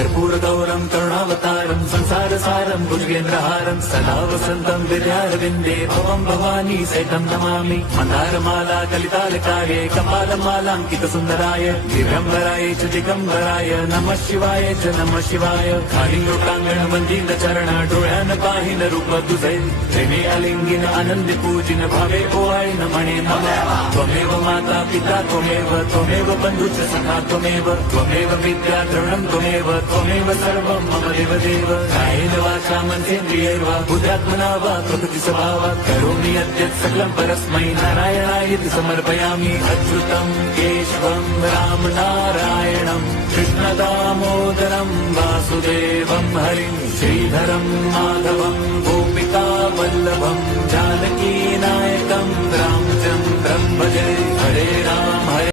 कर्पूरगौरं करुणावतारं संसारसारं भुजगेन्द्रहारं सदा वसन्तं विद्यारविन्दे भवं भवानी सहितं नमामि। मन्दारमाला कलितालकार्ये कपालमालाङ्कितसुन्दराय दिव्यम्बराय च दिगम्बराय नमः शिवाय च नमः शिवाय। कालिङ्गोटाङ्गण वन्दितचरण डोळ्यान पाहिन रूप तुझे प्रेमे अलिंगिन आनंदी पूजिन भावे ओवाळीन म्हणे नमः। त्वमेव माता पिता त्वमेव बन्धुश्च सखा त्वमेव विद्या द्रविणं त्वमेव सर्वं मम देवदेव। कायेन वाचा मनसेन्द्रियैर्वा बुद्ध्यात्मना वा प्रकृति स्वभावात् करोमि यद्यत् सकलं परस्मै नारायणायेति समर्पयामि। अच्युतं केशवं राम नारायणं कृष्ण दामोदरं वासुदेवं हरिं श्रीधरं माधवं गोपिका वल्लभं जानकी नायकं रामचन्द्रं भजे।